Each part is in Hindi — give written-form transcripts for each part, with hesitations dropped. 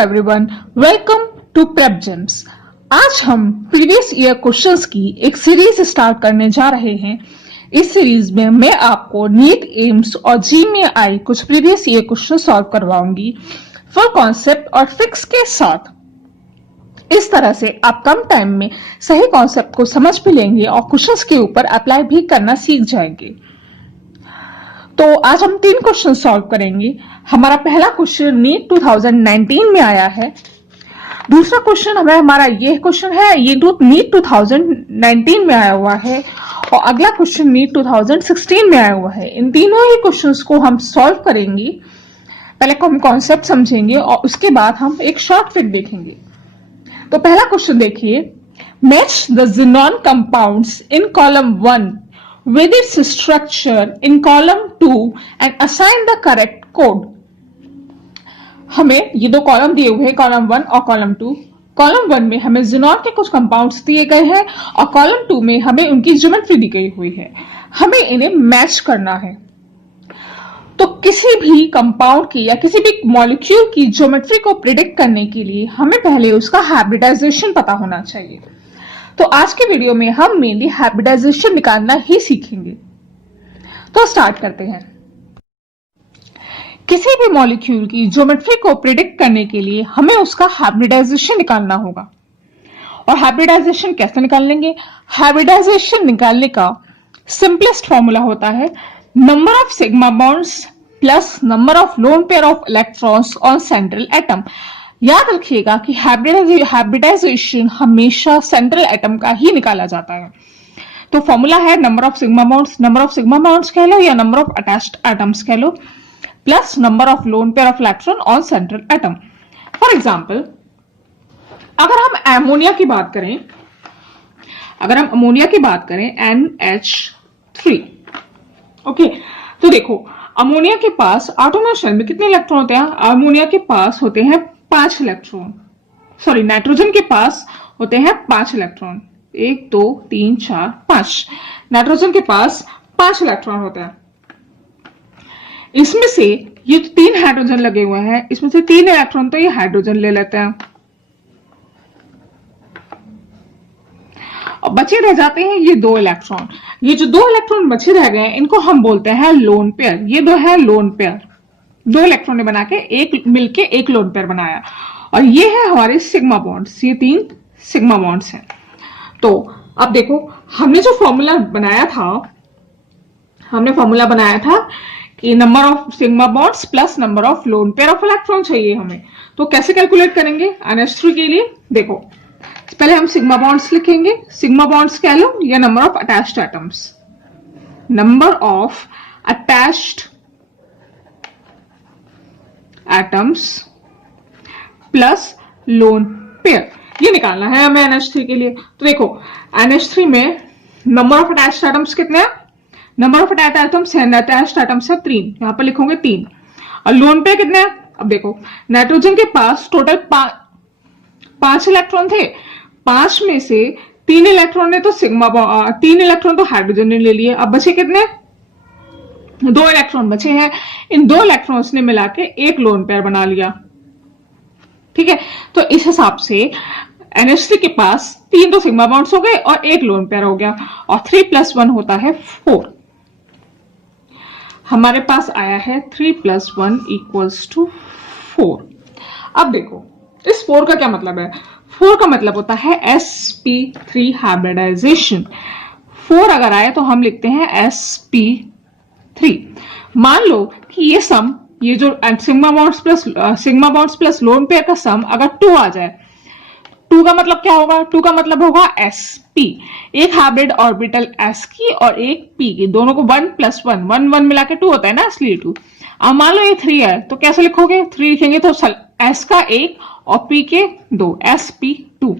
Everyone, welcome to Prep Gems. आज हम प्रीवियस ईयर क्वेश्चंस की एक सीरीज स्टार्ट करने जा रहे हैं। इस सीरीज में मैं आपको नीट, एम्स और जी में आई कुछ प्रीवियस ईयर क्वेश्चन सॉल्व करवाऊंगी फुल कॉन्सेप्ट और फिक्स के साथ। इस तरह से आप कम टाइम में सही कॉन्सेप्ट को समझ भी लेंगे और क्वेश्चंस के ऊपर अप्लाई भी करना सीख जाएंगे। तो आज हम 3 क्वेश्चन सॉल्व करेंगे। हमारा पहला क्वेश्चन नीट 2019 में आया है। दूसरा क्वेश्चन हमारा ये क्वेश्चन है, ये नीट 2019 में आया हुआ है और अगला क्वेश्चन नीट 2016 में आया हुआ है। इन तीनों ही क्वेश्चंस को हम सॉल्व करेंगे। पहले हम कॉन्सेप्ट समझेंगे और उसके बाद हम एक शॉर्ट फिट देखेंगे। तो पहला क्वेश्चन देखिए, match the xenon compounds in column 1 with its structure in column 2 and assign the correct code। हमें ये दो कॉलम दिए हुए हैं, कॉलम 1 और कॉलम 2। कॉलम 1 में हमें ज़ेनॉन के कुछ कंपाउंड्स दिए गए हैं और कॉलम 2 में हमें उनकी ज्योमेट्री दी गई हुई है। हमें इन्हें मैच करना है। तो किसी भी कंपाउंड की या किसी भी मॉलिक्यूल की ज्योमेट्री को प्रिडिक्ट करने के लिए हमें पहले उसका हाइब्रिडाइजेशन पता होना चाहिए। तो आज के वीडियो में हम मेनली हाइब्रिडाइजेशन निकालना ही सीखेंगे। तो स्टार्ट करते हैं। किसी भी मॉलिक्यूल की ज्योमेट्री को प्रिडिक्ट करने के लिए हमें उसका हाइब्रिडाइजेशन निकालना होगा। और हाइब्रिडाइजेशन कैसे निकाल लेंगे? हाइब्रिडाइजेशन निकालने का सिंपलेस्ट फॉर्मूला होता है number of sigma bonds plus number of lone pair of electrons on central atom. याद रखिएगा कि हाइब्रिडाइजेशन हमेशा सेंट्रल एटम का ही निकाला जाता है। तो फॉर्मूला है नंबर ऑफ सिग्मा बॉन्ड्स कह लो या नंबर ऑफ अटैच्ड एटम्स कह लो, plus number of lone pair of electron on central atom. For example, अगर हम अमोनिया की बात करें NH3, ओके। तो देखो, अमोनिया के पास एटॉमिक शेल में कितने इलेक्ट्रॉन होते हैं? अमोनिया के पास होते हैं 5 इलेक्ट्रॉन। सॉरी, नाइट्रोजन के पास होते हैं 5 इलेक्ट्रॉन। 1 2 3 4 5। नाइट्रोजन के पास 5 इलेक्ट्रॉन होते हैं। इसमें से ये 3 हाइड्रोजन लगे हुए हैं, इसमें से 3 इलेक्ट्रॉन तो ये हाइड्रोजन ले लेते हैं और बचे रह जाते हैं ये 2 इलेक्ट्रॉन। ये जो 2 इलेक्ट्रॉन बचे रह गए इनको हम बोलते हैं लोन पेयर। ये 2 है लोन पेयर। 2 इलेक्ट्रॉन ने बना के एक मिलके एक लोन पेयर बनाया और ये है हमारे सिग्मा बॉन्ड्स। ये 3 सिग्मा बॉन्ड्स हैं। तो अब देखो, हमने जो फॉर्मूला बनाया था कि number of sigma bonds plus number of lone pair of electron चाहिए हमें। तो कैसे कैलकुलेट करेंगे NH3 के लिए? देखो, पहले हम सिग्मा बॉन्ड्स लिखेंगे। सिग्मा बॉन्ड्स कह लो या number of attached atoms. Number of attached atoms plus lone pair, ये निकालना है हमें NH3 के लिए। तो देखो, NH3 में नंबर ऑफ अटैच्ड एटम्स कितने हैं? नंबर ऑफ अटैच्ड एटम्स है 3, यहां पर लिखोगे 3। और लोन पेयर कितने हैं? अब देखो, नाइट्रोजन के पास टोटल 5 इलेक्ट्रॉन थे। 5 में से 3 इलेक्ट्रॉन ने तो 3 इलेक्ट्रॉन तो हाइड्रोजन ने ले लिए। अब बचे कितने? 2 इलेक्ट्रॉन बचे हैं। इन 2 इलेक्ट्रॉन्स ने मिला के एक लोन पेयर बना लिया। ठीक है, तो इस हिसाब से NH3 के पास 3 तो सिग्मा बॉन्ड्स हो गए और एक लोन पेयर हो गया और 3 + 1 होता है 4। हमारे पास आया है 3 + 1 = 4। अब देखो, इस 4 का क्या मतलब है? 4 का मतलब होता है sp3 हाइब्रिडाइजेशन। 4 अगर आए तो हम लिखते हैं sp3। मान लो कि ये जो sigma bonds plus lone pair का सम अगर 2 आ जाए, 2 का मतलब क्या होगा? 2 का मतलब होगा sp, एक हाइब्रिड ऑर्बिटल s की और एक p की, दोनों को 1 + 1 मिला के 2 होता है ना, इसलिए 2। अब मान लो ये 3 है तो कैसे लिखोगे? 3 लिखेंगे तो s का 1 और p के 2, sp2।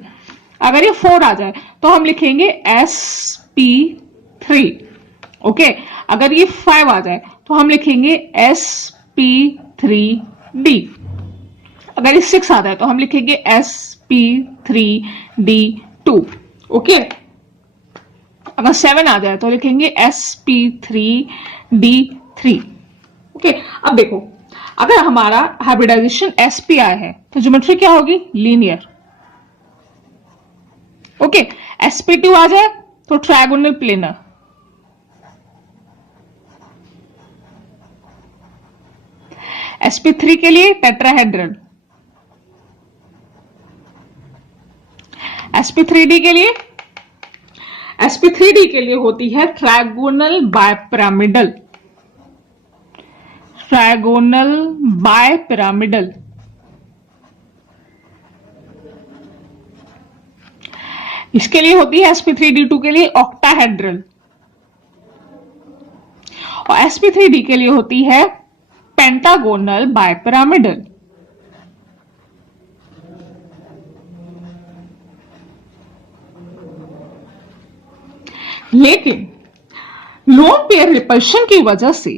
अगर ये 4 आ जाए तो हम लिखेंगे sp3। ओके, अगर ये 5 आ जाए तो हम लिखेंगे sp3d। अगर ये 6 आ जाए तो हम लिखेंगे sp3d2। ओके, अगर 7 आ जाए तो लिखेंगे sp3d3। ओके, अब देखो, अगर हमारा हाइब्रिडाइजेशन spi है तो ज्योमेट्री क्या होगी? लीनियर। ओके, sp2 आ जाए तो ट्रायगोनल प्लेनर। sp3 के लिए टेट्राहेड्रल। sp3d के लिए sp3d के लिए होती है ट्रायगोनल बायपिरामिडल। Trigonal bipyramidal. इसके लिए होती है sp3d2 के लिए ऑक्टाहेड्रल। और sp3d के लिए होती है पेंटागोनल बायपिरामिडल। लेकिन लोन पेयर रिपल्शन की वजह से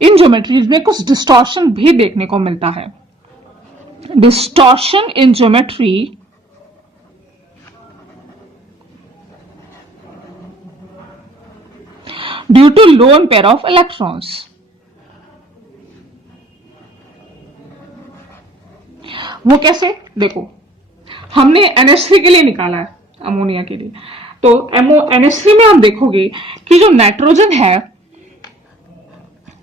इन ज्योमेट्रीज में कुछ डिस्टॉर्शन भी देखने को मिलता है। Distortion in geometry due to lone pair of electrons. वो कैसे? देखो, हमने NH3 के लिए निकाला है, अमोनिया के लिए। तो NH3 में हम देखोगे कि जो नाइट्रोजन है,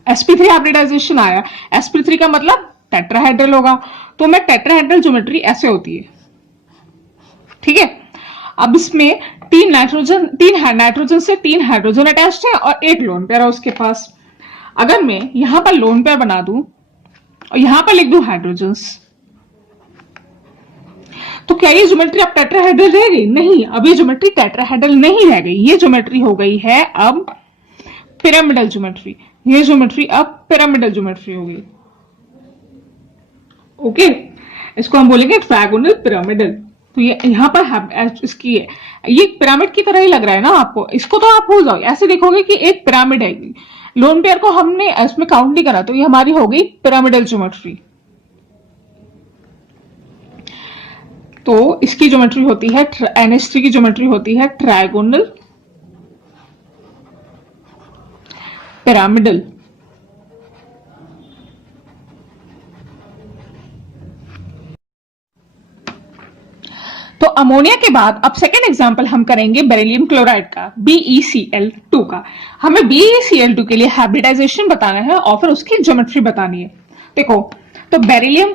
sp3 हाइब्रिडाइजेशन आया, sp3 का मतलब टेट्राहेड्रल होगा, तो मैं टेट्राहेड्रल ज्योमेट्री ऐसे होती है, ठीक है। अब इसमें तीन नाइट्रोजन से 3 हाइड्रोजन अटैच्ड है और एक लोन पेयर है उसके पास। अगर मैं यहां पर लोन पेयर बना दूं और यहां पर लिख दूं हाइड्रोजन्स, तो क्या ये ज्योमेट्री अब टेट्राहेड्रल रह गई? नहीं, अब ये ज्योमेट्री टेट्राहेड्रल नहीं रह गई, ये ज्योमेट्री हो गई है अब पिरामिडल ज्योमेट्री। ये ज्योमेट्री अब पिरामिडल ज्योमेट्री हो गई। ओके, इसको हम बोलेंगे ट्रायगोनल पिरामिडल। तो ये यहां पर इसकी है, ये पिरामिड की तरह ही लग रहा है ना आपको। इसको तो आप भूल जाओ, ऐसे देखोगे कि एक पिरामिड है। लोन पेयर को हमने इसमें काउंट नहीं करा, तो ये हमारी हो गई पिरामिडल ज्योमेट्री। तो इसकी ज्योमेट्री होती है, NH3 की ज्योमेट्री होती है ट्रायगोनल पिरामिडल। तो अमोनिया के बाद अब सेकेंड एग्जांपल हम करेंगे बेरिलियम क्लोराइड का, BeCl2 का। हमें BeCl2 के लिए हाइब्रिडाइजेशन बताना है और फिर उसकी ज्योमेट्री बतानी है। देखो, तो बेरिलियम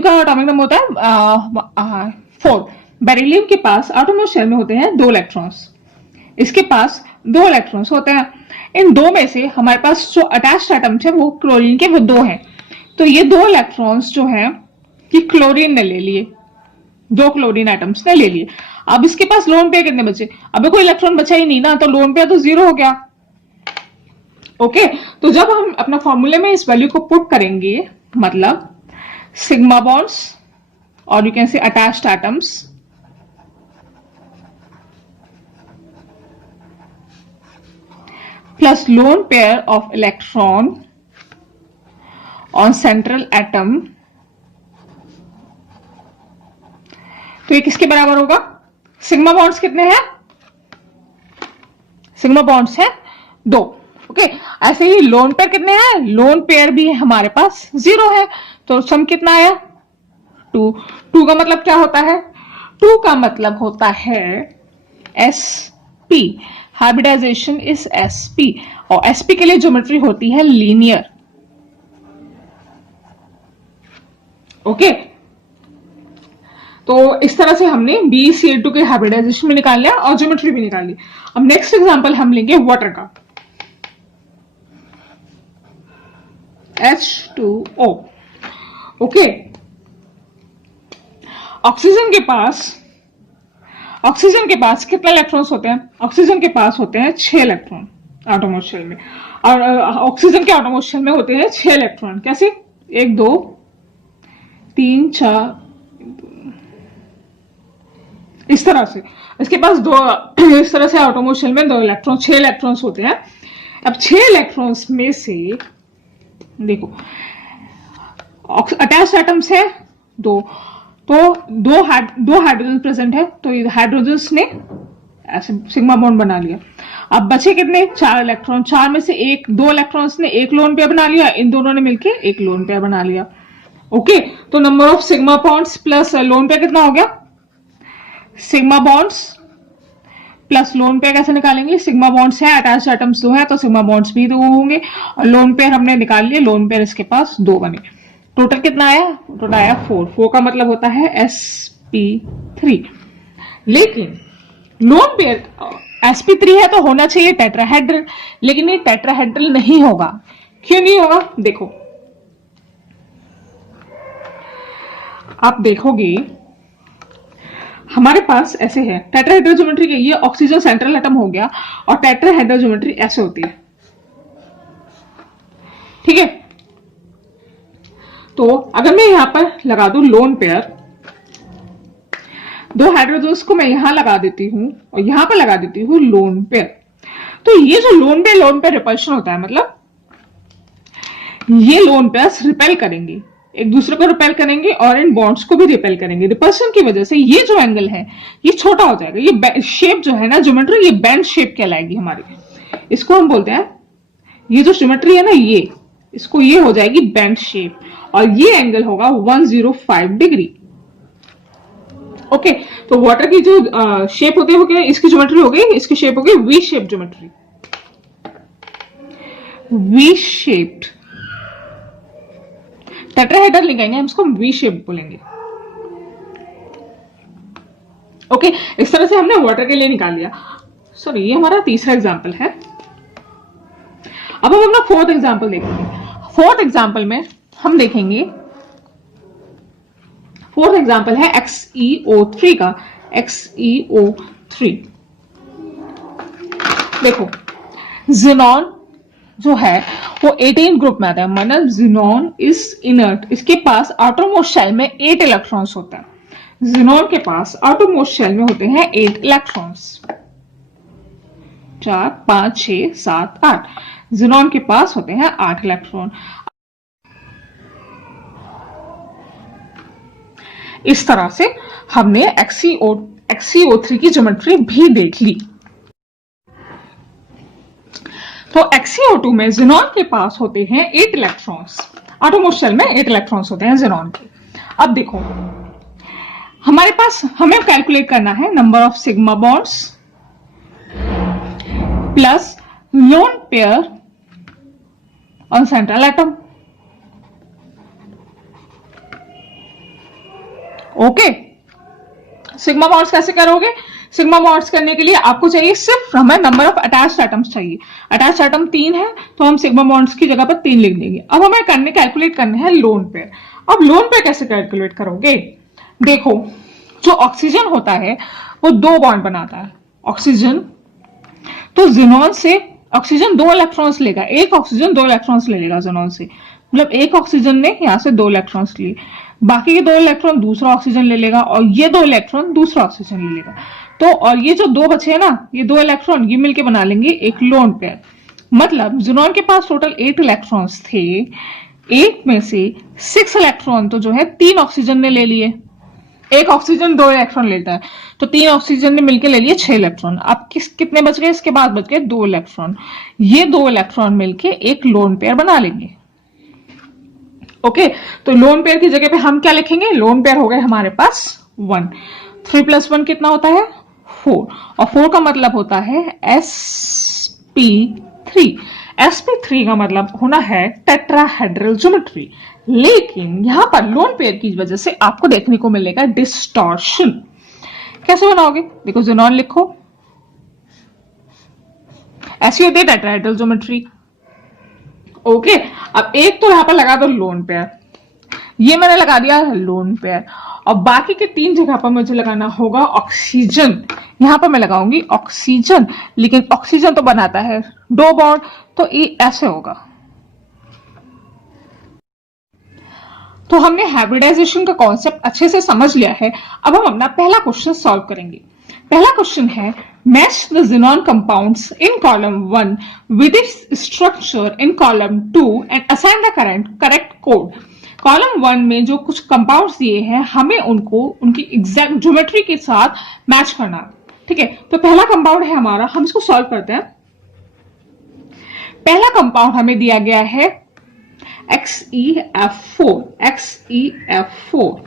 का एटॉमिक नंबर होता है 4। बेरिलियम के पास आटोमोस्ट शेल में होते हैं 2 इलेक्ट्रॉन्स, इसके पास 2 इलेक्ट्रॉन्स होते हैं। इन 2 में से हमारे पास जो अटैच्ड एटम्स है वो क्लोरीन के, वो 2 हैं। तो ये 2 इलेक्ट्रॉन्स जो है कि क्लोरीन ने ले लिए, 2 क्लोरीन एटम्स ने ले लिए। अब इसके पास लोन पेयर कितने बचे? अबे कोई इलेक्ट्रॉन बचा ही नहीं ना, तो लोन पेयर तो 0 हो गया। ओके, तो जब हम अपना फॉर्मूले में इस वैल्यू को पुट करेंगे, मतलब सिग्मा बॉन्ड्स और you can say attached atoms plus lone pair of electron on central atom, तो ये किसके बराबर होगा? सिग्मा बॉन्ड्स कितने हैं? सिग्मा बॉन्ड्स है 2। ओके, ऐसे ही लोन पेयर कितने हैं? लोन पेयर भी हमारे पास 0 है, तो सम कितना आया? 2। 2 का मतलब क्या होता है? 2 का मतलब होता है sp, हाइब्रिडाइजेशन इज sp, और sp के लिए ज्योमेट्री होती है लीनियर। ओके, तो इस तरह से हमने BeCl2 के हाइब्रिडाइजेशन भी निकाल लिया और ज्योमेट्री भी निकाल ली। अब नेक्स्ट एग्जांपल हम लेंगे वाटर का, H2O। ओके, ऑक्सीजन के पास कितने इलेक्ट्रॉन्स होते हैं? ऑक्सीजन के पास होते हैं 6 इलेक्ट्रॉन एटोमोस्ट शेल में, और ऑक्सीजन के एटोमोस्ट शेल में होते हैं 6 इलेक्ट्रॉन। कैसे? 1 2 3 4, इस तरह से इसके पास 2, इस तरह से एटोमोस्ट शेल में 2 इलेक्ट्रॉन, 6 इलेक्ट्रॉन्स होते हैं। अब 6 इलेक्ट्रॉन्स में से देखो अटैच्ड एटम्स है 2, तो 2 हाइड्रोजन प्रेजेंट है, तो हाइड्रोजन ने ऐसे सिग्मा बॉन्ड बना लिया। अब बचे कितने, 4 इलेक्ट्रॉन, 4 में से एक 2 इलेक्ट्रॉन्स ने एक लोन पेयर बना लिया, इन दोनों ने मिलकर एक लोन पेयर बना लिया। ओके, तो number of sigma bonds plus lone pair कितना हो गया, sigma bonds plus lone pair कैसे निकालेंगे, सिग्मा बॉन्ड्स है, अटैच एटम्स 2 है तो सिग्मा बॉन्ड्स भी 2 होंगे, और लोन पेयर हमने निकाल लिए, लोन पेयर इसके पास 2 बने। टोटल कितना आया, टोटल आया 4 का मतलब होता है sp3। लेकिन लोन पेयर sp3 है तो होना चाहिए टेट्राहेड्रल, लेकिन ये टेट्राहेड्रल नहीं होगा। क्यों नहीं होगा, देखो आप देखोगे हमारे पास ऐसे है टेट्राहेड्रल ज्योमेट्री के, ये ऑक्सीजन सेंट्रल एटम हो गया, और टेट्राहेड्रल ज्योमेट्री ऐसे होती है, ठीक है। तो अगर मैं यहां पर लगा दूं लोन पेयर, 2 हाइड्रोजन्स को मैं यहां लगा देती हूं और यहां पर लगा देती हूं लोन पेयर, तो ये जो लोन पेयर रिपल्शन होता है, मतलब ये लोन पेयर्स रिपेल करेंगे, एक दूसरे को रिपेल करेंगे और इन बॉन्ड्स को भी रिपेल करेंगे। रिपल्शन की वजह से ये जो एंगल है ये छोटा हो जाएगा, ये शेप जो है ना ज्योमेट्री, ये बैंड शेप कहलाएगी हमारी, इसको हम बोलते हैं, ये जो ज्योमेट्री है ना ये, इसको ये हो जाएगी बैंड शेप, और ये एंगल होगा 105 डिग्री। ओके, तो वाटर की जो शेप होती है, इसकी ज्योमेट्री हो गई, इसकी शेप हो गई V shape geometry, V shaped. Tetrahedral नहीं कहेंगे हम इसको, वी शेप बोलेंगे। ओके, इस तरह से हमने वाटर के लिए निकाल लिया। सॉरी, ये हमारा तीसरा एग्जांपल है। अब हम अपना फोर्थ एग्जांपल देखेंगे। फोर्थ एग्जांपल में हम देखेंगे, फोर्थ एग्जांपल है XeO3 का, XeO3। देखो ज़ीनॉन जो है वो 18 ग्रुप में आता है, मतलब ज़ीनॉन इज इनर्ट, इसके पास आउटरमोस्ट शेल में 8 इलेक्ट्रॉन्स होता है। ज़ीनॉन के पास आउटरमोस्ट शेल में होते हैं 8 इलेक्ट्रॉन्स, 4 5 6 7 8, ज़ीनॉन के पास होते हैं 8 इलेक्ट्रॉन। इस तरह से हमने XeO3 की ज्योमेट्री भी देख ली। तो XeO2 में ज़ीनॉन के पास होते हैं 8 इलेक्ट्रॉन्स, आउटरमोस्ट शेल में 8 इलेक्ट्रॉन्स होते हैं ज़ीनॉन के। अब देखो हमारे पास, हमें कैलकुलेट करना है number of sigma bonds plus lone pair on central atom. Okay, sigma bonds कैसे करोगे, सिग्मा बॉन्ड्स करने के लिए आपको चाहिए सिर्फ, हमें नंबर ऑफ अटैच्ड एटम्स चाहिए, अटैच्ड एटम 3 है तो हम सिग्मा बॉन्ड्स की जगह पर 3 लिख देंगे। अब हमें कैलकुलेट करने हैं लोन पेयर। अब लोन पेयर कैसे कैलकुलेट करोगे, देखो जो ऑक्सीजन होता है वो 2 बॉन्ड बनाता है, ऑक्सीजन, तो ज़ीनॉन से ऑक्सीजन 2 इलेक्ट्रॉन्स लेगा, एक ऑक्सीजन 2 इलेक्ट्रॉन्स ले लेगा ज़ीनॉन से, मतलब एक ऑक्सीजन ने यहां से 2 इलेक्ट्रॉन्स लिए, बाकी के 2 इलेक्ट्रॉन दूसरा ऑक्सीजन ले लेगा, और ये 2 इलेक्ट्रॉन दूसरा ऑक्सीजन ले लेगा। तो और ये जो 2 बचे हैं ना, ये 2 इलेक्ट्रॉन ये मिलके बना लेंगे एक लोन पेयर। मतलब ज़ीनॉन के पास टोटल 8 इलेक्ट्रॉन्स थे, 8 में से 6 इलेक्ट्रॉन तो जो है 3 ऑक्सीजन ने ले लिए, एक ऑक्सीजन 2 इलेक्ट्रॉन लेता है, तो 3 ऑक्सीजन ने मिलकर ले लिए 6 इलेक्ट्रॉन। अब कितने बच गए, इसके बाद बच गए 2 इलेक्ट्रॉन, ये 2 इलेक्ट्रॉन मिलके एक लोन पेयर बना लेंगे। ओके, तो लोन पेयर की जगह पे हम क्या लिखेंगे, लोन पेयर हो गए हमारे पास 1, 3 + 1 कितना होता है 4, और 4 का मतलब होता है sp3। sp3 का मतलब होना है टेट्राहेड्रल ज्योमेट्री, लेकिन यहां पर लोन पेयर की वजह से आपको देखने को मिलेगा डिस्टॉर्शन। कैसे बनाओगे, देखो ज़ीनॉन लिखो, ऐसी होती है टेट्राहेड्रल ज्योमेट्री। ओके, अब एक तो यहां पर लगा दो लोन पेयर, ये मैंने लगा दिया लोन पेयर, और बाकी के 3 जगह पर मुझे लगाना होगा ऑक्सीजन। यहां पर मैं लगाऊंगी ऑक्सीजन, लेकिन ऑक्सीजन तो बनाता है 2 बॉन्ड, तो ये ऐसे होगा। तो हमने हाइब्रिडाइजेशन का कॉन्सेप्ट अच्छे से समझ लिया है। अब हम अपना पहला क्वेश्चन सॉल्व करेंगे। पहला क्वेश्चन है, match the xenon compounds in column 1 with its structure in column 2 and assign the correct code. Column 1 में जो कुछ कंपाउंड्स दिए हैं, हमें उनको उनकी एग्जैक्ट ज्योमेट्री के साथ मैच करना। ठीक है, तो पहला कंपाउंड है हमारा, हम इसको सॉल्व करते हैं। पहला कंपाउंड हमें दिया गया है XeF4, XeF4।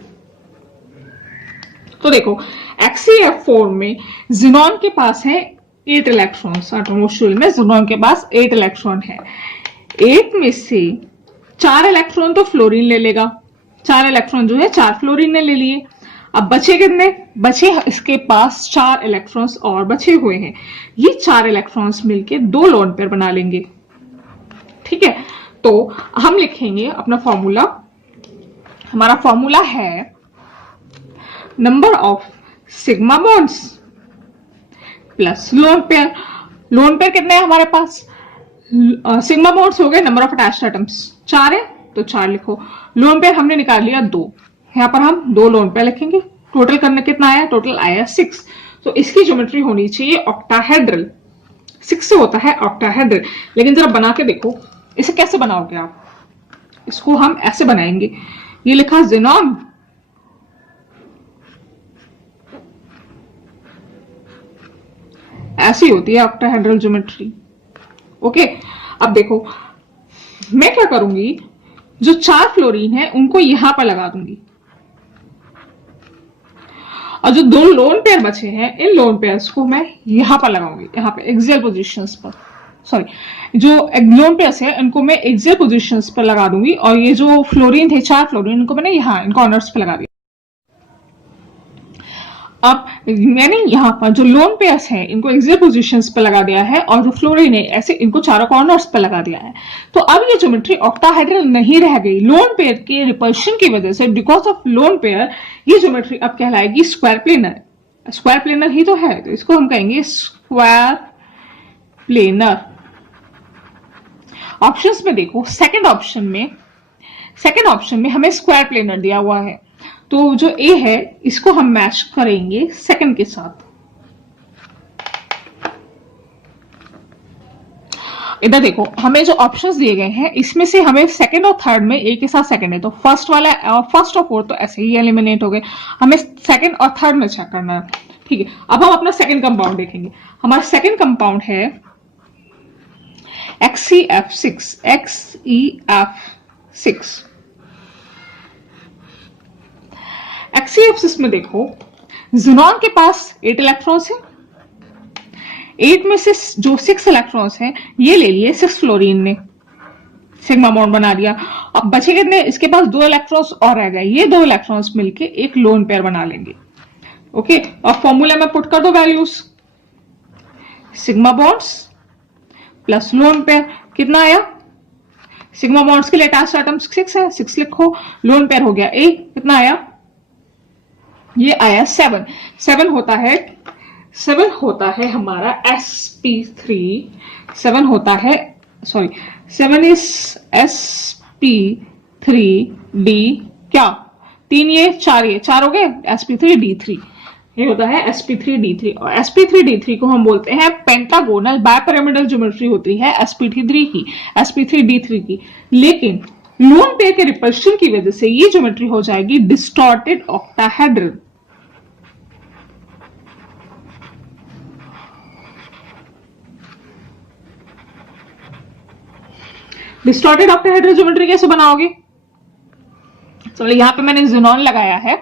तो देखो XeF4 में जिनॉन के पास है 8 इलेक्ट्रॉन्स, एटमोस्फीयर में जिनॉन के पास 8 इलेक्ट्रॉन है। 8 में से 4 इलेक्ट्रॉन तो फ्लोरीन ले लेगा, 4 इलेक्ट्रॉन जो है 4 फ्लोरीन ने ले लिए। अब बचे कितने? बचे इसके पास 4 इलेक्ट्रॉन्स और बचे हुए हैं। ये 4 इलेक्ट्रॉन्स मिलके 2 लोन पेयर बना लेंगे। ठीक है, तो हम लिखेंगे अपना फॉर्मूला। हमारा फॉर्मूला है number of sigma bonds plus lone pair. Lone pair कितने हैं हमारे पास? सिग्मा बॉन्ड्स हो गए, नंबर ऑफ अटैच्ड एटम्स 4 है तो 4 लिखो। लोन पेयर हमने निकाल लिया 2, यहां पर हम 2 लोन पेयर लिखेंगे। टोटल करने कितना आया? टोटल आया 6। तो इसकी ज्योमेट्री होनी चाहिए ऑक्टाहेड्रल। 6 से होता है ऑक्टाहेड्रल। लेकिन जरा बना के देखो, इसे कैसे बनाओगे आप? इसको हम ऐसे बनाएंगे, ये लिखा जिनॉन, ऐसी होती है ऑक्टाहेड्रल ज्योमेट्री। ओके, अब देखो मैं क्या करूंगी, जो 4 फ्लोरीन है उनको यहां पर लगा दूंगी, और जो 2 लोन पेयर बचे हैं इन लोन पेयर्स को मैं यहां पर लगाऊंगी, यहां पे एक्सियल पोजीशंस पर। सॉरी, जो लोन पेयर्स है इनको मैं एक्सियल पोजीशंस पर लगा दूंगी, और ये जो फ्लोरीन थे 4 फ्लोरीन, इनको मैंने यहां इन कॉर्नर्स पे लगा दिया। अब मैंने यहां पर जो लोन पेयर्स हैं इनको एक्सियल पोजीशंस पे लगा दिया है, और जो फ्लोरीन है ऐसे इनको चारों कॉर्नर्स पे लगा दिया है। तो अब ये ज्योमेट्री ऑक्टाहेड्रल नहीं रह गई। लोन पेयर के रिपल्शन की वजह से, बिकॉज ऑफ लोन पेयर, ये ज्योमेट्री अब कहलाएगी स्क्वायर प्लेनर। स्क्वायर प्लेनर ही तो है, तो इसको हम कहेंगे स्क्वायर प्लेनर। ऑप्शंस में देखो, सेकंड ऑप्शन में हमें स्क्वायर प्लेनर दिया हुआ है, तो जो ए है इसको हम मैच करेंगे सेकंड के साथ। इधर देखो, हमें जो ऑप्शंस दिए गए हैं इसमें से हमें सेकंड और थर्ड में ए के साथ सेकंड है, तो फर्स्ट वाला फर्स्ट और फोर्थ तो ऐसे ही एलिमिनेट हो गए। हमें सेकंड और थर्ड में चेक करना है। ठीक है, अब हम अपना सेकंड कंपाउंड देखेंगे। हमारा सेकंड कंपाउंड है XeF6, XeF6। XeF6 में देखो, जिनॉन के पास 8 इलेक्ट्रॉन्स हैं। 8 में से जो 6 इलेक्ट्रॉन्स हैं ये ले लिए 6 फ्लोरीन ने, सिग्मा बॉन्ड बना दिया। अब बचे कितने? इसके पास 2 इलेक्ट्रॉन्स और रह गए, ये 2 इलेक्ट्रॉन्स मिलके एक लोन पेयर बना लेंगे। ओके, और फॉर्मूला में पुट कर दो values, sigma bonds plus lone pair. कितना आया? सिग्मा बॉन्ड्स के लिए अटैच्ड एटम्स 6 है, 6 लिखो। लोन पेयर हो गया ए, कितना आया? ये आया 7। 7 होता है हमारा sp3। 7 होता है, सॉरी 7 इज sp3d, क्या 3 ये 4 ये 4 हो गए, sp3d3। ये होता है sp3d3, और sp3d3 को हम बोलते हैं पेंटागोनल बायपिरामिडल ज्योमेट्री होती है sp3d3 की। लेकिन लोन पेयर के रिपल्शन की वजह से ये ज्योमेट्री हो जाएगी distorted octahedral. Distorted octahedral geometry कैसे बनाओगे? चलो यहां पे मैंने जिनॉन लगाया है।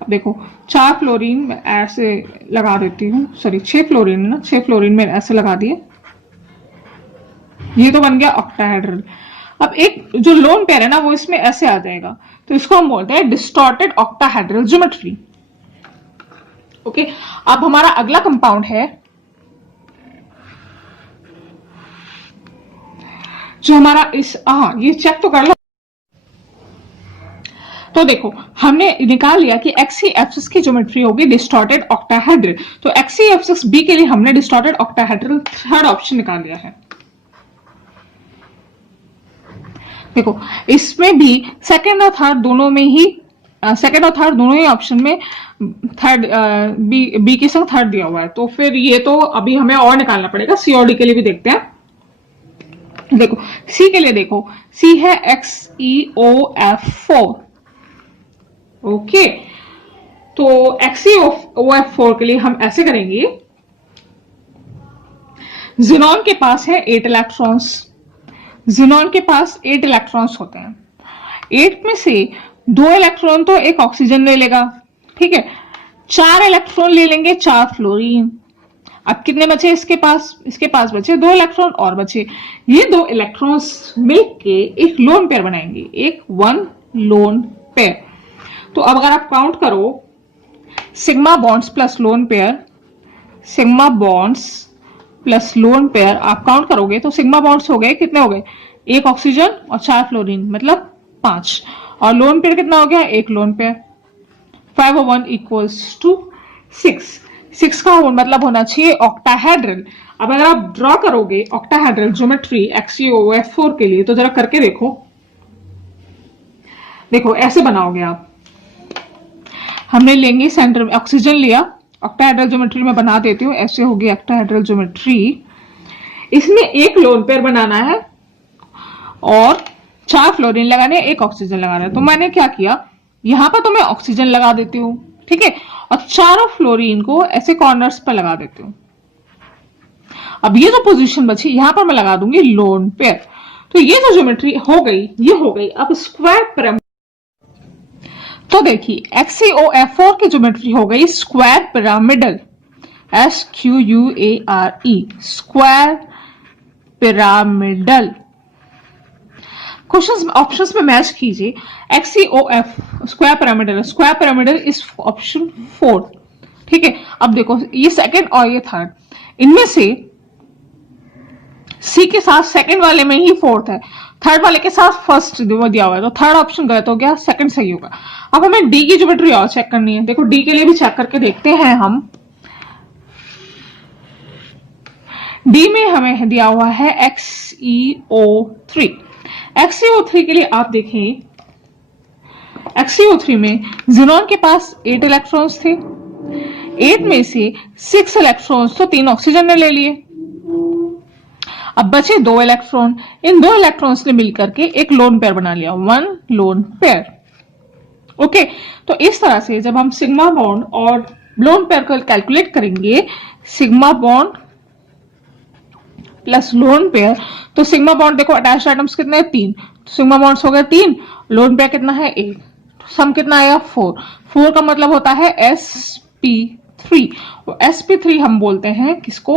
अब देखो 4 फ्लोरीन में ऐसे लगा देती हूँ, सॉरी 6 फ्लोरीन है ना, 6 फ्लोरीन में ऐसे लगा दिए, ये तो बन गया ऑक्टाहेड्रल। अब एक जो लोन पेयर है ना वो इसमें ऐसे आ जाएगा, तो इसको हम बोलते हैं डिस्टॉर्टेड ऑक्टाहेड्रल ज्योमेट्री। ओके, अब हमारा अगला कंपाउंड है जो हमारा इस, ये चेक तो कर लो। तो देखो हमने निकाल लिया कि XeF6 की ज्योमेट्री होगी डिस्टॉर्टेड ऑक्टाहेड्रल, तो XeF6b के लिए हमने डिस्टॉर्टेड ऑक्टाहेड्रल थर्ड ऑप्शन निकाल लिया है। देखो इसमें भी सेकंड और थर्ड दोनों में ही, सेकंड और थर्ड दोनों ही ऑप्शन में थर्ड बी के संग थर्ड दिया हुआ है, तो फिर ये तो अभी हमें और निकालना पड़ेगा। सी और डी के लिए भी देखते हैं। देखो सी के लिए देखो, सी है XeOF4। ओके, तो XeOF4 के लिए हम ऐसे करेंगे, जिनॉन के पास है 8 इलेक्ट्रॉन्स, जिनॉन के पास 8 इलेक्ट्रॉन्स होते हैं। 8 में से 2 इलेक्ट्रॉन तो एक ऑक्सीजन ले लेगा, ठीक है, 4 इलेक्ट्रॉन ले लेंगे 4 फ्लोरीन। अब कितने बचे इसके पास बचे 2 इलेक्ट्रॉन और बचे। ये 2 इलेक्ट्रॉन्स मिलके एक लोन पेयर बनाएंगे, एक 1 लोन पेयर। तो अब अगर आप काउंट करो sigma bonds plus lone pair, sigma bonds plus lone pair आप काउंट करोगे तो सिग्मा बॉन्ड्स हो गए, कितने हो गए, एक ऑक्सीजन और 4 फ्लोरीन, मतलब 5। और लोन पेयर कितना हो गया, एक लोन पेयर। 5 और 1 इक्वल्स टू 6। 6 का मतलब होना चाहिए ऑक्टाहेड्रल। अब अगर आप ड्रॉ करोगे ऑक्टाहेड्रल ज्योमेट्री XeOF4 के लिए तो जरा करके देखो। देखो ऐसे बनाओगे आप, हमने लेंगे सेंटर में ऑक्सीजन लिया, ऑक्टाहेड्रल ज्योमेट्री में बना देती हूँ, ऐसे होगी ऑक्टाहेड्रल ज्योमेट्री। इसमें एक लोन पेयर बनाना है और 4 फ्लोरीन लगाने, एक ऑक्सीजन लगाना है। तो मैंने क्या किया, यहां पर तो मैं ऑक्सीजन लगा देती हूँ, ठीक है, और चारों फ्लोरीन को ऐसे कॉर्नर्स पर लगा देती हूँ। अब ये जो पोजीशन बची यहां पर मैं लगा दूंगी लोन पेयर। तो ये जो ज्योमेट्री हो गई ये हो गई। अब स्क्वायर पिरामिड, तो देखिए XeOF4 की ज्योमेट्री हो गई square pyramidal, SQUARE, square pyramidal. Questions options में मैच कीजिए। XeOF square pyramidal, square pyramidal is option 4, ठीक है। अब देखो ये सेकंड और ये थर्ड, इनमें से सी के साथ सेकंड वाले में ही फोर्थ है, थर्ड वाले के साथ फर्स्ट दिया हुआ है, तो थर्ड ऑप्शन गलत हो गया, सेकंड सही होगा। अब हमें डी की ज्योमेट्री और चेक करनी है। देखो डी के लिए भी चेक करके देखते हैं हम। डी में हमें दिया हुआ है XeO3। XeO3 के लिए आप देखें, XeO3 में जिनॉन के पास 8 इलेक्ट्रॉन्स थे, 8 में से 6 इलेक्ट्रॉन्स तो 3 ऑक्सीजन ने ले लिए। अब बचे 2 इलेक्ट्रॉन, इन 2 इलेक्ट्रॉन्स ने मिलकर के एक लोन पेयर बना लिया, 1 लोन पेयर। ओके, तो इस तरह से जब हम सिग्मा बॉन्ड और लोन पेयर को कैलकुलेट करेंगे, sigma bond plus lone pair, तो सिग्मा बॉन्ड देखो अटैच्ड एटम्स कितने हैं 3, तो सिग्मा बॉन्ड्स हो गए 3, लोन पेयर कितना है 1, सम कितना आया 4। 4 का मतलब होता है sp3, और sp3 हम बोलते हैं किसको,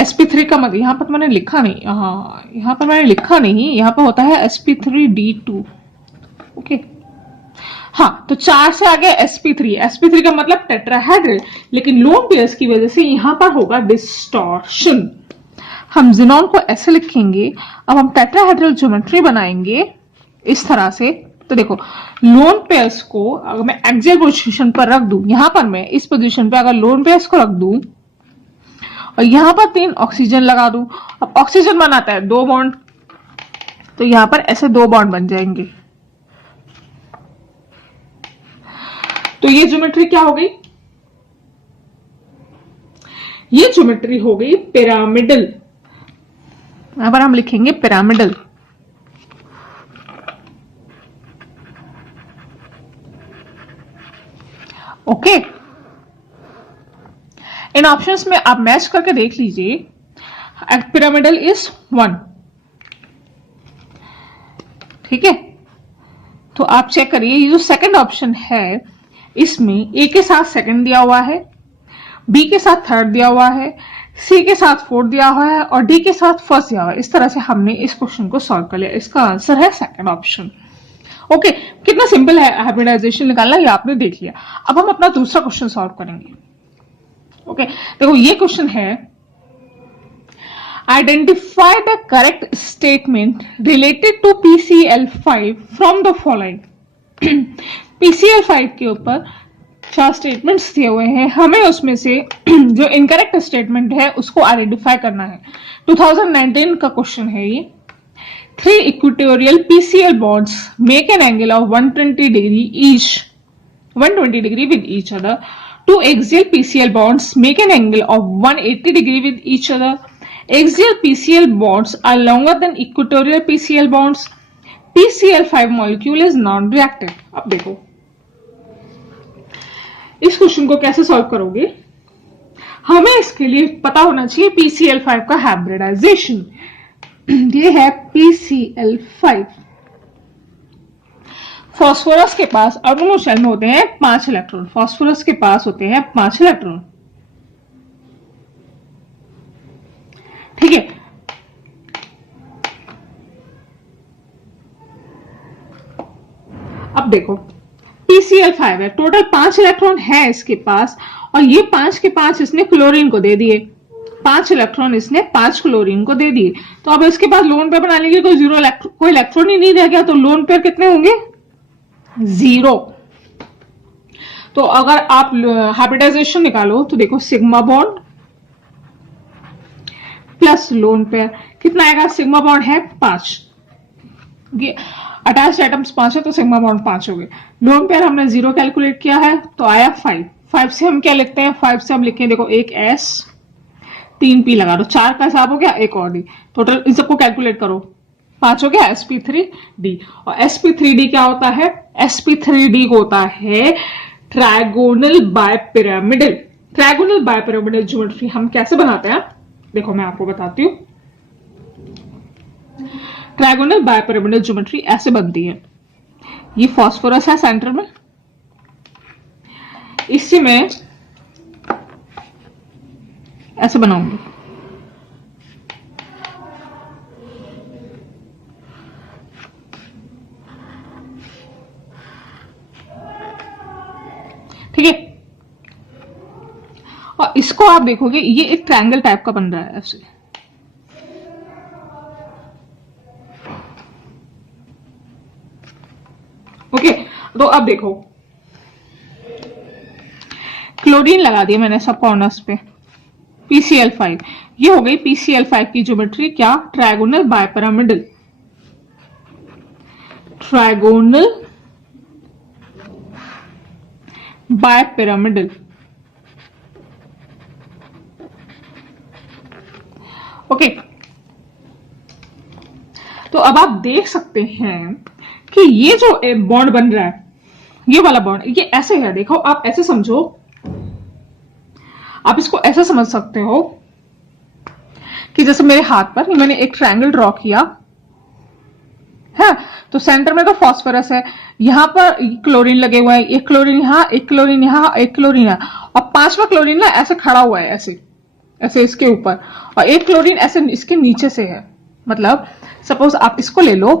sp3 का मतलब यहां पर मैंने लिखा नहीं, हाँ यहां पर मैंने लिखा नहीं, यहां पर होता है sp3d2। ओके, हाँ, तो 4 से आगे sp3, sp3 का मतलब टेट्राहेड्रल, लेकिन लोन पेयर्स की वजह से यहां पर होगा डिस्टॉर्शन। हम जिनॉन को ऐसे लिखेंगे। अब हम टेट्राहेड्रल ज्योमेट्री बनाएंगे इस तरह से। तो देखो लोन पेयर्स को अगर मैं एक्सियल पोजीशन पर रख दूं, यहां पर मैं इस पोजीशन पे अगर लोन पेयर्स को रख दूं और यहां पर 3 ऑक्सीजन लगा दूं, अब ऑक्सीजन बनाता है 2 बॉन्ड, तो यहां पर ऐसे 2 बॉन्ड बन जाएंगे। तो ये ज्योमेट्री क्या हो गई, ये ज्योमेट्री हो गई पिरामिडल। यहां पर हम लिखेंगे पिरामिडल। ओके, इन ऑप्शंस में आप मैच करके देख लीजिए। पिरामिडल इज 1, ठीक है। तो आप चेक करिए, ये जो सेकंड ऑप्शन है इसमें ए के साथ सेकंड दिया हुआ है, बी के साथ थर्ड दिया हुआ है, सी के साथ फोर्थ दिया हुआ है और डी के साथ फर्स्ट दिया हुआ है। इस तरह से हमने इस क्वेश्चन को सॉल्व कर लिया। इसका आंसर है सेकंड ऑप्शन। ओके, कितना सिंपल है हाइब्रिडाइजेशन निकालना, ये आपने देख लिया। अब हम अपना दूसरा क्वेश्चन सॉल्व करेंगे। ओके, देखो ये क्वेश्चन है, identify the correct statement related to PCl5 from the following. PCl5 के ऊपर 4 स्टेटमेंट्स दिए हुए हैं, हमें उसमें से जो इनकरेक्ट स्टेटमेंट है उसको आइडेंटिफाई करना है। 2019 का क्वेश्चन है ये। 3 equatorial PCl bonds make an angle of 120 degree each, 120 degree with each other. 2 axial PCl bonds make an angle of 180 degree with each other. Axial PCl bonds are longer than equatorial PCl bonds. PCl5 molecule is non reactive. अब देखो इस क्वेश्चन को कैसे सॉल्व करोगे, हमें इसके लिए पता होना चाहिए PCl5 का हाइब्रिडाइजेशन। ये है PCl5। फास्फोरस के पास अणु शेल में होते हैं 5 इलेक्ट्रॉन, फास्फोरस के पास होते हैं 5 इलेक्ट्रॉन, ठीक है। अब देखो PCl5 है, टोटल 5 इलेक्ट्रॉन है इसके पास, और ये 5 के 5 इसने क्लोरीन को दे दिए, 5 इलेक्ट्रॉन इसने 5 क्लोरीन को दे दिए। तो अब इसके पास लोन पेयर बनाने के कोई इलेक्ट्रॉन ही नहीं रह गया, तो लोन पेयर कितने होंगे, 0। तो अगर आप हाइब्रिडाइजेशन निकालो तो देखो sigma bond plus lone pair कितना आएगा, सिग्मा बॉन्ड है 5, अटैच एटम्स 5 है तो सिग्मा बॉन्ड 5 हो गए। लोन पेयर हमने 0 कैलकुलेट किया है तो आया 5। 5 से हम क्या लिखते हैं, 5 से हम लिखें देखो एक S 3 P लगा दो, 4 का हिसाब हो गया, एक और D, टोटल इन सबको कैलकुलेट करो, 5 हो गया sp3d। और sp3d क्या होता है, sp3d होता है trigonal bipyramidal. Trigonal bipyramidal geometry हम कैसे बनाते हैं, देखो मैं आपको बताती हूं। ट्राइगोनल बायपिरामिडल ज्योमेट्री ऐसे बनती है, ये फास्फोरस है सेंटर में, इससे मैं ऐसे बनाऊंगी, ठीक है। और इसको आप देखोगे ये एक ट्रायंगल टाइप का बन रहा है ऐसे, ओके। तो अब देखो क्लोरीन लगा दिया मैंने सब कॉर्नर्स पे, PCl5, ये हो गई PCl5 की ज्योमेट्री क्या, trigonal bipyramidal, trigonal bipyramidal, okay. तो अब आप देख सकते हैं कि ये जो बॉन्ड बन रहा है, ये वाला बॉन्ड ये ऐसे है, देखो आप ऐसे समझो, आप इसको ऐसे समझ सकते हो कि जैसे मेरे हाथ पर मैंने एक ट्रायंगल ड्रॉ किया है, तो सेंटर में तो फास्फोरस है, यहां पर क्लोरीन लगे हुए हैं, एक क्लोरीन यहां, एक क्लोरीन यहां, एक क्लोरीन यहां, और 5वां क्लोरीन ना ऐसे खड़ा हुआ है, ऐसे ऐसे इसके ऊपर, और एक क्लोरीन ऐसे इसके नीचे से है। मतलब सपोज आप इसको ले लो,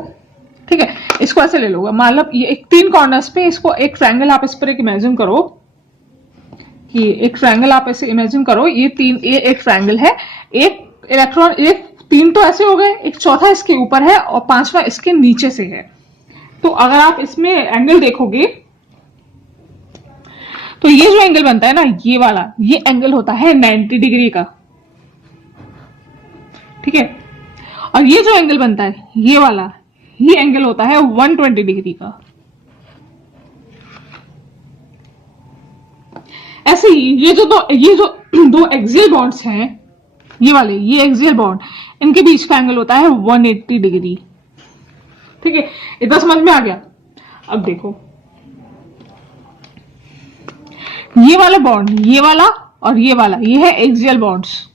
ठीक है, इसको ऐसे ले लो, मतलब ये एक 3 कॉर्नर्स पे इसको एक ट्रायंगल आप इस पर एक इमेजिन करो, कि एक ट्रायंगल आप ऐसे इमेजिन करो, ये एक ट्रायंगल है, एक इलेक्ट्रॉन, एक 3 तो ऐसे हो गए, एक चौथा इसके ऊपर है और 5वां इसके नीचे से है। तो अगर आप इसमें एंगल देखोगे तो ये जो एंगल बनता है ना, ये वाला, ये एंगल होता है 90 डिग्री का, ठीक है। और ये जो एंगल बनता है ये वाला, ये एंगल होता है 120 डिग्री का। ऐसे ही ये जो दो एक्सियल बॉन्ड्स हैं, ये वाले, ये एक्सियल बॉन्ड, इनके बीच का एंगल होता है 180 डिग्री, ठीक है। इतना समझ में आ गया। अब देखो ये वाला बॉन्ड, ये वाला और ये वाला, ये है एक्सियल बॉन्ड्स,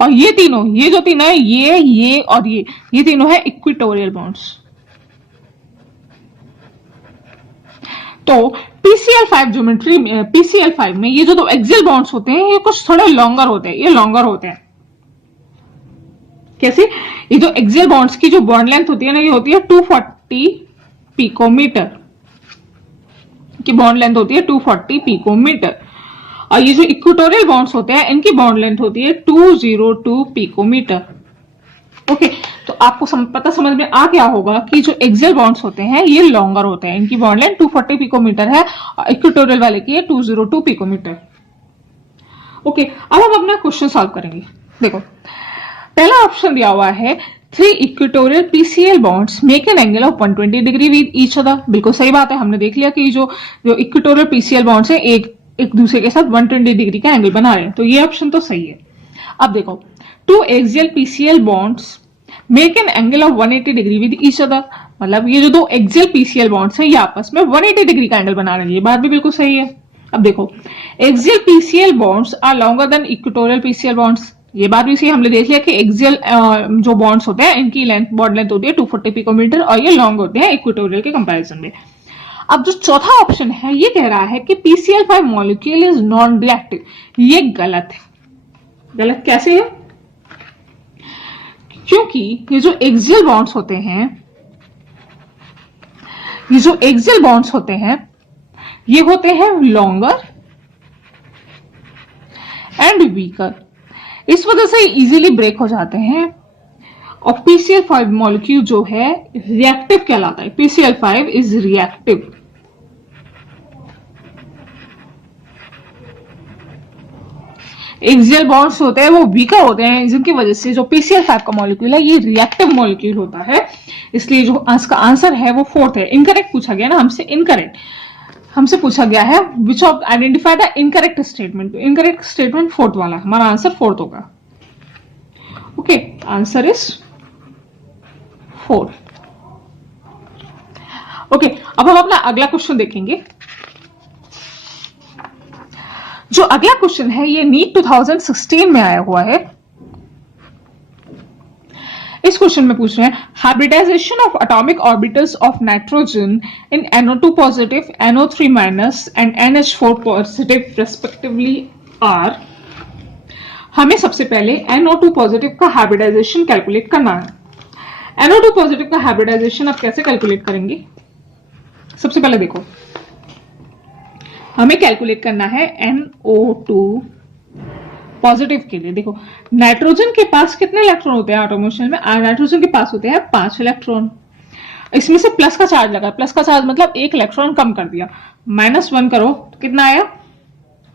और ये तीनों, ये जो तीनों है, ये और ये तीनों है इक्वेटोरियल बॉन्ड्स। तो PCl5 ज्योमेट्री में, PCl5 में ये जो दो एक्सियल बॉन्ड्स होते हैं, ये कुछ थोड़े लॉन्गर होते हैं, ये लॉन्गर होते हैं। कैसे, ये जो एक्सियल बॉन्ड्स की जो बॉन्ड लेंथ होती है ना, ये होती है 240 पिकोमीटर की बॉन्ड लेंथ होती है, 240 पिकोमीटर। और ये जो इक्वेटोरियल बॉन्ड्स होते हैं, इनकी बॉन्ड लेंथ होती है 202 पिकोमीटर, ओके। तो आपको पता समझ में आ गया होगा कि जो एक्सियल बॉन्ड्स होते हैं ये लॉन्गर होते हैं, इनकी बॉन्ड लेंथ 240 पिकोमीटर है, और इक्वेटोरियल वाले की है 202 पिकोमीटर, ओके। अब हम अपना क्वेश्चन सॉल्व करेंगे। देखो पहला ऑप्शन दिया हुआ है, 3 equatorial PCl bonds make an angle of 120 degree with each other. बिल्कुल सही बात है, हमने देख लिया कि जो इक्वेटोरियल PCl bonds है एक दूसरे के साथ 120 डिग्री का एंगल बना रहे हैं, तो ये ऑप्शन तो सही है। अब देखो 2 axial PCl bonds make an angle of 180 degree with each other, मतलब ये जो दो एक्सियल पीसीएल बॉन्ड्स है ये आपस में 180 डिग्री का एंगल बना रही है, ये बात भी बिल्कुल सही है। अब देखो axial PCL bonds are longer than equatorial PCL bonds, ये बात भी सही, हमने देख लिया कि एक्सियल जो बॉन्ड्स होते हैं इनकी लेंथ बॉन्ड लेंथ होती है 240 पिकोमीटर और ये लॉन्ग होते हैं इक्वेटोरियल के कंपैरिजन में। अब जो चौथा ऑप्शन है ये कह रहा है कि PCl5 molecule is non reactive, ये गलत है। गलत कैसे है? क्योंकि ये जो एक्सियल बॉन्ड्स होते हैं, ये जो एक्सियल बॉन्ड्स होते हैं ये होते हैं लॉन्गर एंड वीकर, इस वजह से इजीली ब्रेक हो जाते हैं और PCl5 मॉलिक्यूल जो है रिएक्टिव कहलाता है। PCl5 is reactive. Axial bonds होते हैं वो वीकर होते हैं, जिनकी वजह से जो PCl5 का मॉलिक्यूल है ये रिएक्टिव मॉलिक्यूल होता है, इसलिए जो इसका आंसर है वो फोर्थ है। इनकरेक्ट पूछा गया ना हमसे, इनकरेक्ट हमसे पूछा गया है which of identify the incorrect statement, incorrect statement fourth वाला, हमारा आंसर फोर्थ होगा। Okay, answer is fourth. Okay, अब हम अपना अगला क्वेश्चन देखेंगे। जो अगला क्वेश्चन है ये नीट 2016 में आया हुआ है। इस क्वेश्चन में पूछ रहे हैं hybridisation of atomic orbitals of nitrogen in NO2 positive, NO3 minus and NH4 positive respectively are. हमें सबसे पहले NO2 पॉजिटिव का हाइब्रिडाइजेशन कैलकुलेट करना है। NO2 पॉजिटिव का हाइब्रिडाइजेशन आप कैसे कैलकुलेट करेंगे? सबसे पहले देखो हमें कैलकुलेट करना है NO2 पॉजिटिव के लिए। देखो नाइट्रोजन के पास कितने इलेक्ट्रॉन होते हैं एटॉम में? नाइट्रोजन के पास होते हैं 5 इलेक्ट्रॉन। इसमें से प्लस का चार्ज लगा, प्लस का चार्ज मतलब एक इलेक्ट्रॉन कम कर दिया, -1 करो तो कितना आया?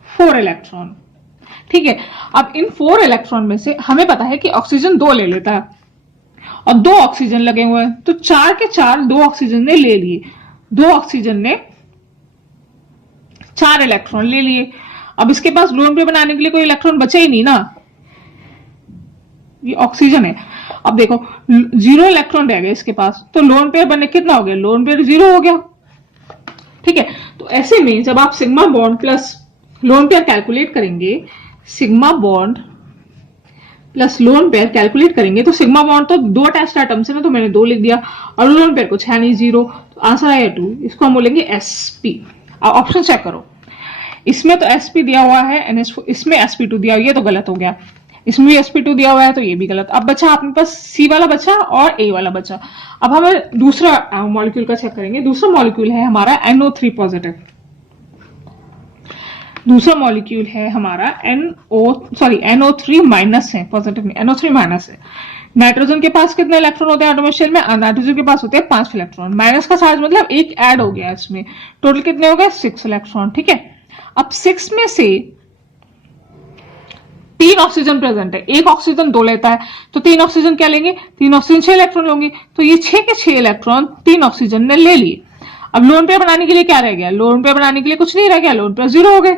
4 इलेक्ट्रॉन। ठीक है, अब इन 4 इलेक्ट्रॉन में से हमें पता है कि ऑक्सीजन 2 ले लेता है और 2 ऑक्सीजन लगे हुए हैं, तो 4 के 4 2 ऑक्सीजन ने ले लिए, 2 ऑक्सीजन ने 4 इलेक्ट्रॉन ले लिए। अब इसके पास लोन पेयर बनाने के लिए कोई इलेक्ट्रॉन बचे ही नहीं ना, ये ऑक्सीजन है। अब देखो 0 इलेक्ट्रॉन रह गए इसके पास, तो लोन पेयर बनने कितना हो गया? लोन पेयर 0 हो गया। ठीक है, तो ऐसे में जब आप sigma bond plus lone pair calculate करेंगे, sigma bond plus lone pair calculate करेंगे तो सिग्मा बॉन्ड तो 2 अटैच्ड एटम्स है ना, तो मैंने 2 लिख दिया, और लोन पेयर कुछ है नहीं 0, तो आंसर आया 2। इसको हम बोलेंगे sp। ऑप्शन चेक करो, इसमें तो sp दिया हुआ है, इसमें sp2 दिया हुआ, ये तो गलत हो गया। इसमें भी sp2 दिया हुआ है तो ये भी गलत। अब बचा अपने पास c वाला बचा और a वाला बचा। अब हम दूसरा मॉलिक्यूल का चेक करेंगे। दूसरा मॉलिक्यूल है हमारा NO3 पॉजिटिव। दूसरा मॉलिक्यूल है हमारा NO3 माइनस है, पॉजिटिव नहीं, NO3 माइनस है। नाइट्रोजन के पास कितने इलेक्ट्रॉन होते हैं एटॉमिक शेल में? नाइट्रोजन के पास होते हैं 5 इलेक्ट्रॉन। माइनस का चार्ज मतलब एक ऐड हो गया इसमें, टोटल कितने हो गए? 6 इलेक्ट्रॉन। ठीक है, अब 6 में से 3 ऑक्सीजन प्रेजेंट है, एक ऑक्सीजन 2 लेता है, तो 3 ऑक्सीजन क्या लेंगे? 3 ऑक्सीजन 6 इलेक्ट्रॉन लेंगे, तो ये 6 के 6 इलेक्ट्रॉन 3 ऑक्सीजन ने ले लिए। अब लोन पेयर बनाने के लिए क्या रह गया? लोन पेयर बनाने के लिए कुछ नहीं रह गया, लोन पेयर 0 हो गए।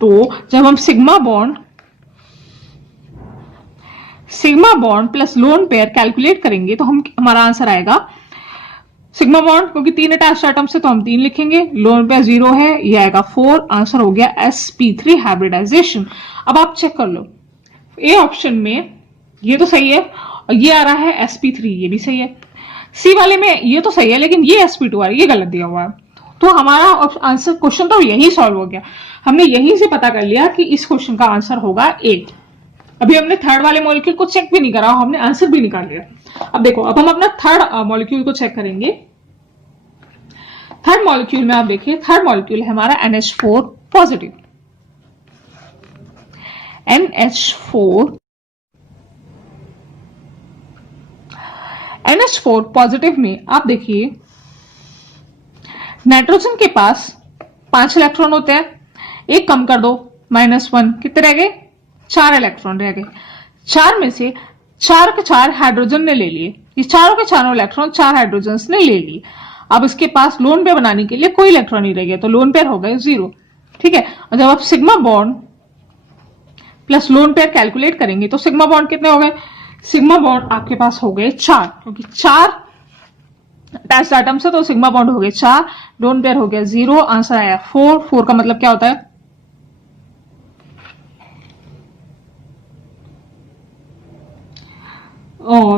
तो जब हम sigma bond plus lone pair calculate करेंगे तो हमारा आंसर आएगा सिग्मा बॉन्ड, क्योंकि 3 अटैच्ड एटम्स से तो हम 3 लिखेंगे, लोन पेयर 0 है, ये आएगा 4। आंसर हो गया sp3 हाइब्रिडाइजेशन। अब आप चेक कर लो, ए ऑप्शन में ये तो सही है और ये आ रहा है sp3, ये भी सही है। सी वाले में ये तो सही है लेकिन ये sp2 आ रहा है, ये गलत दिया हुआ है। तो हमारा आंसर क्वेश्चन तो यही सॉल्व हो गया। हमने यहीं से पता कर लिया कि इस क्वेश्चन का आंसर होगा ए। अभी हमने थर्ड वाले मॉलिक्यूल को चेक भी नहीं करा, हमने आंसर भी निकाल लिया। अब देखो, अब हम अपना थर्ड मॉलिक्यूल को चेक करेंगे। थर्ड मॉलिक्यूल में आप देखिए, थर्ड मॉलिक्यूल है हमारा NH4 पॉजिटिव। NH4 पॉजिटिव में आप देखिए नाइट्रोजन के पास 5 इलेक्ट्रॉन होते हैं, एक कम कर दो, -1, कितने रह गए? 4 इलेक्ट्रॉन रह गए। 4 में से 4 के 4 हाइड्रोजन ने ले लिए, ये चारों के चारों इलेक्ट्रॉन 4 हाइड्रोजन ने ले लिए। अब इसके पास लोन पेयर बनाने के लिए कोई इलेक्ट्रॉन नहीं रह गया, तो लोन पेयर हो गए 0। ठीक है, और जब आप sigma bond plus lone pair calculate करेंगे तो सिग्मा बॉन्ड कितने हो गए? सिग्मा बॉन्ड आपके पास हो गए 4, क्योंकि 4 अटैच्ड एटम्स है तो सिग्मा बॉन्ड हो गए 4, लोन पेयर हो गया 0, आंसर आया 4। 4 का मतलब क्या होता है,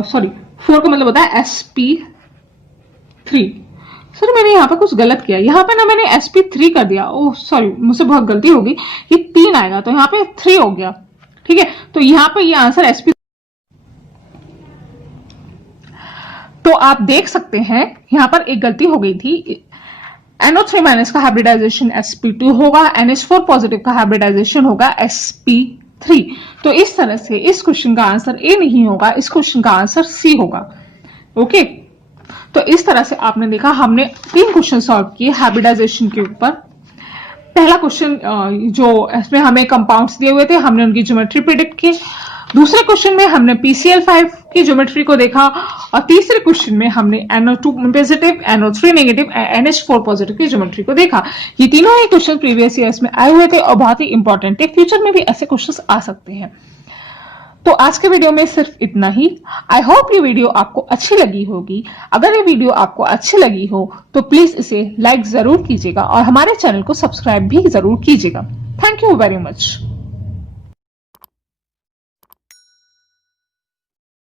सॉरी 4 का मतलब होता है sp3। सर मैंने यहाँ पे कुछ गलत किया, यहाँ पे ना मैंने sp3 कर दिया, ओह सॉरी मुझसे बहुत गलती होगी, ये 3 आएगा तो यहाँ पे 3 हो गया, ठीक है। तो यहाँ पे ये आंसर sp, तो आप देख सकते हैं यहाँ पर एक गलती हो गई थी। NO3 माइनस का हाइब्रिडाइजेशन sp2 होगा, NH4 पॉजिटिव का हाइब्रिडाइजेशन होगा sp3। तो इस तरह से इस क्वेश्चन का आंसर ए नहीं होगा, इस क्वेश्चन का आंसर सी होगा। ओके, तो इस तरह से आपने देखा हमने 3 क्वेश्चन सॉल्व किए हाइब्रिडाइजेशन के ऊपर। पहला क्वेश्चन जो इसमें हमें कंपाउंड्स दिए हुए थे, हमने उनकी ज्योमेट्री प्रिडिक्ट की। दूसरे क्वेश्चन में हमने PCl5 की ज्योमेट्री को देखा, और तीसरे क्वेश्चन में हमने NO2 positive, NO3 negative, NH4 positive की ज्योमेट्री को देखा। ये तीनों ही क्वेश्चन प्रीवियस ईयर्स में आए हुए थे और बहुत ही इंपॉर्टेंट थे, फ्यूचर में भी ऐसे क्वेश्चंस आ सकते हैं। तो आज के वीडियो में सिर्फ इतना ही। आई होप ये वीडियो आपको अच्छी लगी होगी। अगर ये वीडियो आपको अच्छी लगी हो तो प्लीज इसे लाइक जरूर कीजिएगा और हमारे चैनल को सब्सक्राइब भी जरूर कीजिएगा। Thank you very much.